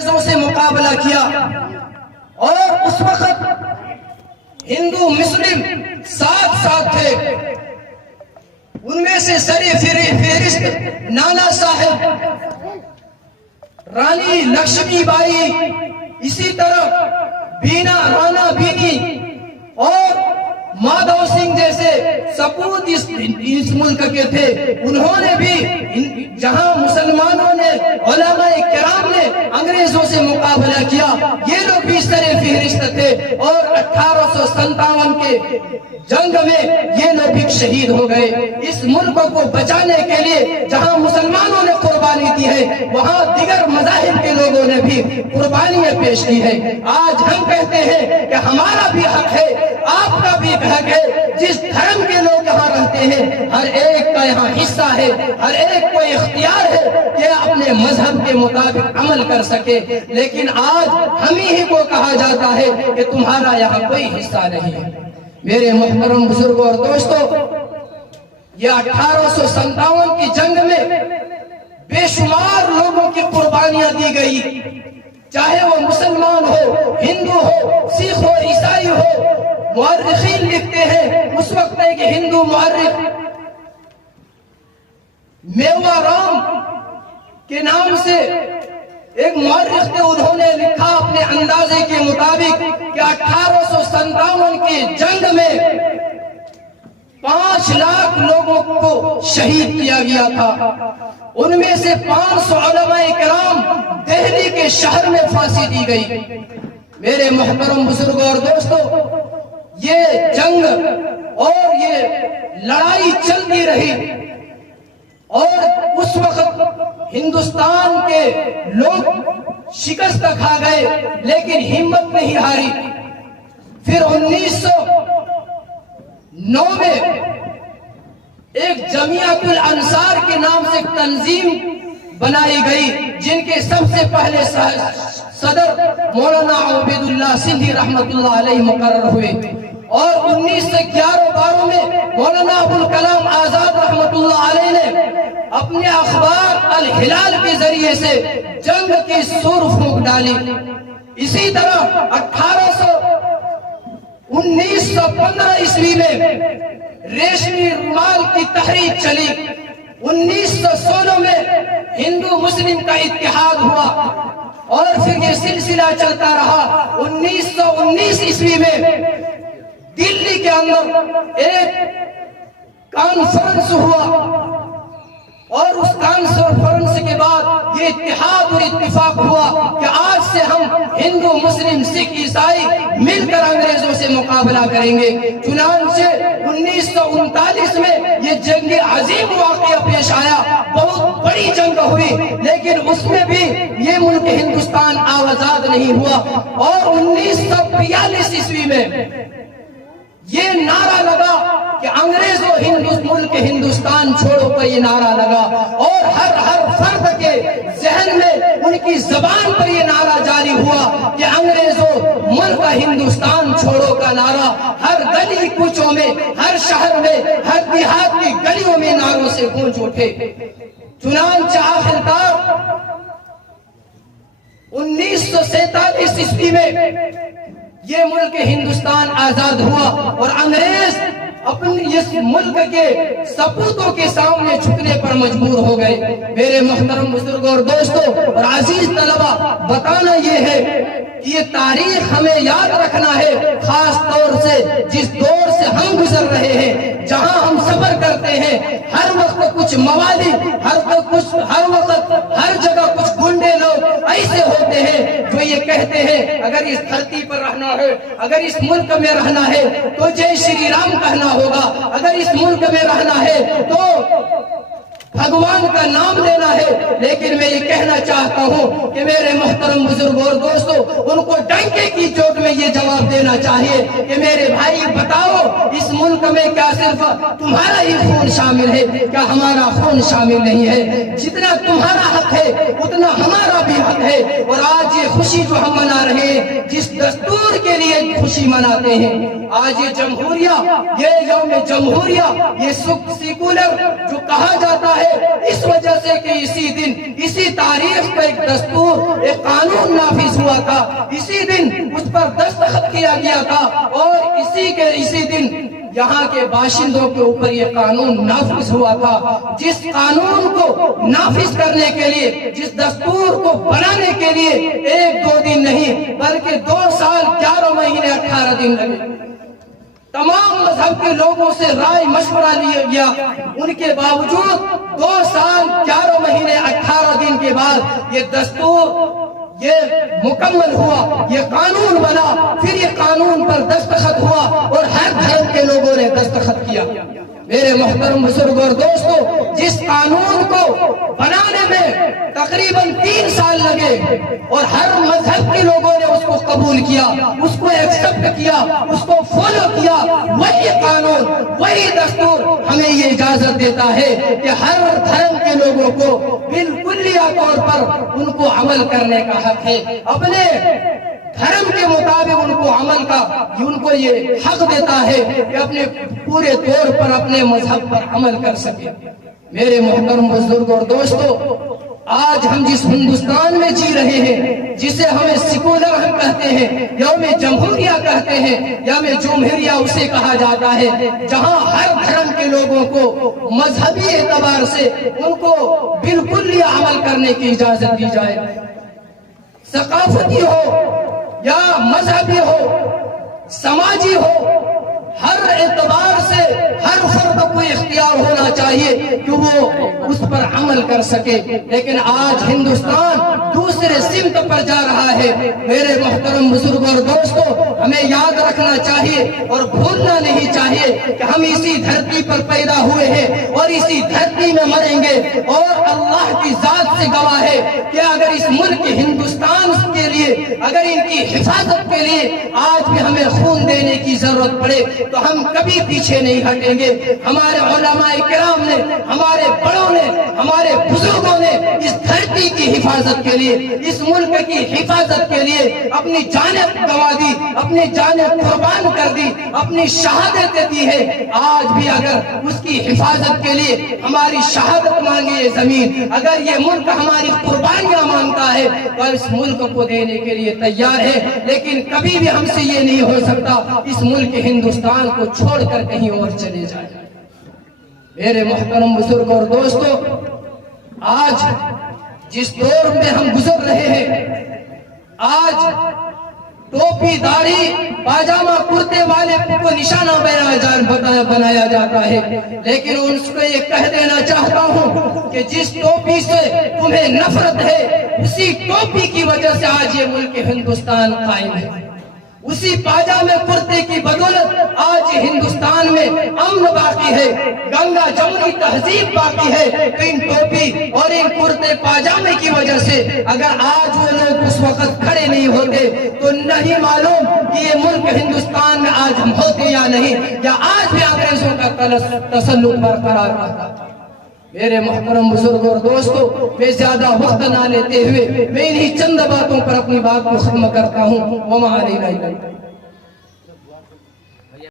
سے مقابلہ کیا اور اس وقت ہندو مسلم ساتھ ساتھ تھے. ان میں سے سر فہرست نانا صاحب، رانی لکشمی بائی، اسی طرح بینا رانا بینی اور مادھو سنگھ جیسے سپوت اس ملک کے تھے. انہوں نے بھی جہاں مسلمانوں نے علماء کرام نے انگریزوں سے مقابلہ کیا، یہ لوگ بھی سر فہرست تھے اور 1857 کے جنگ میں یہ لوگ بھی شہید ہو گئے. اس ملک کو بچانے کے لیے جہاں مسلمانوں نے قربانی دی ہے، وہاں دیگر مذاہب کے لوگوں نے بھی قربانیاں پیش کی ہے. آج ہم کہتے ہیں کہ ہمارا بھی حق ہے، آپ کا بھی حق ہے. جس دھرم کے لوگ یہاں رہتے ہیں ہر ایک کا یہاں حصہ ہے، ہر ایک کو اختیار ہے کہ اپنے مذہب کے مطابق عمل کر سکے. لیکن آج ہم ہی کو کہا جاتا ہے کہ تمہارا یہاں کوئی حصہ نہیں ہے. میرے محترم بزرگوں اور دوستوں، یہ 1857 کی جنگ میں بے شمار لوگوں کی قربانیاں دی گئی، چاہے وہ مسلمان ہو، ہندو ہو، سکھ ہو، عیسائی ہو. مورخین لکھتے ہیں، اس وقت ایک ہندو مورخ میوا رام کے نام سے ایک مورخ تھے، انہوں نے لکھا اپنے اندازے کے مطابق کہ 1857 کی جنگ میں 5 لاکھ لوگوں کو شہید کیا گیا تھا. ان میں سے 500 علماء کرام دہلی کے شہر میں پھانسی دی گئی. میرے محترم بزرگوں اور دوستوں، یہ جنگ اور یہ لڑائی چلتی رہی اور اس وقت ہندوستان کے لوگ شکست کھا گئے، لیکن ہمت نہیں ہاری. پھر 1909 میں ایک جمعیت الانصار کے نام سے ایک تنظیم بنائی گئی، جن کے سب سے پہلے صدر مولانا عبید اللہ سندھی رحمت اللہ علیہ مقرر ہوئے. اور 1911-12 میں مولانا ابوالکلام آزاد رحمت اللہ علیہ نے اپنے اخبار الہلال کے ذریعے سے جنگ کی سور پھونک ڈالی. اسی طرح 1915 عیسوی میں ریشمی رومال کی تحریک چلی. 1916 میں ہندو مسلم کا اتحاد ہوا اور پھر یہ سلسلہ چلتا رہا. 1919 عیسوی میں دلی کے اندر ایک کانفرنس ہوا اور اس کانفرنس کے بعد یہ اتحاد اور اتفاق ہوا کہ آج سے ہم ہندو مسلم سکھ عیسائی مل کر انگریزوں سے مقابلہ کریں گے. چنانچہ 1939 میں یہ جنگ عظیم واقعہ پیش آیا، بہت بڑی جنگ ہوئی، لیکن اس میں بھی یہ ملک ہندوستان آزاد نہیں ہوا. اور 1942 عیسوی میں یہ نعرہ لگا کہ انگریزوں ملک ہندوستان چھوڑو کا یہ نعرہ لگا، اور ہر فرد کے ذہن میں ان کی زبان پر یہ نعرہ جاری ہوا کہ انگریزوں ملک ہندوستان چھوڑو کا نعرہ ہر گلی کوچوں میں، ہر شہر میں، ہر دیہات کی گلیوں میں نعروں سے گونج اٹھے. چنانچہ آخرکار 1947 عیسوی میں یہ ملک ہندوستان آزاد ہوا اور انگریز اپنی اس ملک کے سپوتوں کے سامنے جھکنے پر مجبور ہو گئے. میرے محترم بزرگوں اور دوستوں اور عزیز طلبہ، بتانا یہ ہے کہ یہ تاریخ ہمیں یاد رکھنا ہے، خاص طور سے جس دور سے ہم گزر رہے ہیں، جہاں ہم سفر کرتے ہیں. ہر وقت کچھ موالی، ہر وقت ہر جگہ کچھ گنڈے لوگ ایسے ہوتے ہیں جو یہ کہتے ہیں اگر اس دھرتی پر رہنا ہے، اگر اس ملک میں رہنا ہے تو جے شری رام کہنا ہوگا، اگر اس ملک میں رہنا ہے تو بھگوان کا نام لینا ہے. لیکن میں یہ کہنا چاہتا ہوں کہ میرے محترم بزرگوں اور دوستوں، ان کو ڈنکے کی چوٹ میں یہ جواب دینا چاہیے کہ میرے بھائی بتاؤ، اس ملک میں کیا صرف تمہارا ہی خون شامل ہے؟ کیا ہمارا خون شامل نہیں ہے؟ جتنا تمہارا حق ہے اتنا ہمارا بھی حق ہے. اور آج یہ خوشی جو ہم منا رہے ہیں، جس دستور کے لیے خوشی مناتے ہیں، آج یہ جمہوریہ، یہ یوم جمہوریہ، یہ سیکولر جو کہا جاتا ہے ہے اس وجہ سے کہ اسی دن اسی تاریخ پر ایک دستور ایک قانون نافذ ہوا تھا، اسی دن اس پر دستخط کیا گیا تھا، اور اسی دن یہاں کے باشندوں کے اوپر یہ قانون نافذ ہوا تھا۔ جس قانون کو نافذ کرنے کے لیے، جس دستور کو بنانے کے لیے 1-2 دن نہیں بلکہ 2 سال 11 مہینے 18 دن لگے۔ تمام مذہب کے لوگوں سے رائے مشورہ لیا گیا، ان کے باوجود 2 سال 11 مہینے 18 دن کے بعد یہ دستور یہ مکمل ہوا، یہ قانون بنا، پھر یہ قانون پر دستخط ہوا اور ہر دھرم کے لوگوں نے دستخط کیا۔ میرے محترم بزرگ اور دوستو، جس قانون کو بنانے میں تقریباً 3 سال لگے اور ہر مذہب کے لوگوں نے اس کو قبول کیا، اس کو ایکسپٹ کیا، اس کو فالو کیا، وہی قانون وہی دستور ہمیں یہ اجازت دیتا ہے کہ ہر دھرم کے لوگوں کو بالکلیہ طور پر ان کو عمل کرنے کا حق ہے، اپنے دھرم کے مطابق ان کو عمل کا ان کو یہ حق دیتا ہے کہ اپنے پورے طور پر اپنے مذہب پر عمل کر سکے۔ میرے محترم بزرگ اور دوستو، آج ہم جس ہندوستان میں جی رہے ہیں، جسے ہمیں سیکولر ہم کہتے ہیں، یوم جمہوریہ کہتے ہیں، یوم جمہوریہ اسے کہا جاتا ہے، جہاں ہر دھرم کے لوگوں کو مذہبی اعتبار سے ان کو بالکل عمل کرنے کی اجازت دی جائے، ثقافتی ہو یا مذہبی ہو، سماجی ہو، ہر اعتبار سے ہر فرد کو اختیار ہونا چاہیے کہ وہ اس پر عمل کر سکے۔ لیکن آج ہندوستان دوسرے سمت پر جا رہا ہے۔ میرے محترم بزرگ اور دوستو، ہمیں یاد رکھنا چاہیے اور بھولنا نہیں چاہیے کہ ہم اسی دھرتی پر پیدا ہوئے ہیں اور اسی دھرتی میں مریں گے، اور اللہ کی ذات سے گواہ ہے کہ اگر اس ملک ہندوستان کے لیے، اگر ان کی حفاظت کے لیے آج بھی ہمیں خون دینے کی ضرورت پڑے تو ہم کبھی پیچھے نہیں ہٹیں گے۔ ہمارے علماء کرام نے، ہمارے بڑوں نے، ہمارے بزرگوں نے اس دھرتی کی حفاظت کے لیے، اس ملک کی حفاظت کے لیے اپنی جانیں گنوا دی، اپنی جانیں قربان کر دی، اپنی شہادتیں دی ہے۔ آج بھی اگر اس کی حفاظت کے لیے ہماری شہادت مانگے یہ زمین، اگر یہ ملک ہماری قربانیاں مانگتا ہے تو اس ملک کو دینے کے لیے تیار ہے، لیکن کبھی بھی ہم سے یہ نہیں ہو سکتا اس ملک ہندوستان کو چھوڑ کر کہیں اور چلے جائیں۔ میرے محترم بزرگ اور دوستو، آج جس دور میں ہم گزر رہے ہیں، آج ٹوپی داڑھی پاجامہ کرتے والے کو نشانہ بنایا جاتا ہے، لیکن اس کو یہ کہہ دینا چاہتا ہوں کہ جس ٹوپی سے تمہیں نفرت ہے، اسی ٹوپی کی وجہ سے آج یہ ملک ہندوستان قائم ہے۔ اسی پاجامے کرتے کی بدولت آج ہندوستان میں امن باقی ہے، گنگا جمنی تہذیب باقی ہے۔ ان ٹوپی اور ان کرتے پاجامے کی وجہ سے اگر آج وہ لوگ اس وقت کھڑے نہیں ہوتے تو نہیں معلوم کہ یہ ملک ہندوستان میں آج ہم ہوتے یا نہیں، یا آج بھی انگریزوں کا تسلط برقرار رہتا۔ میرے محترم بزرگ اور دوستو، میں زیادہ وقت نہ لیتے ہوئے میں انہی چند باتوں پر اپنی بات کو ختم کرتا ہوں۔ وما علینا الا البلاغ۔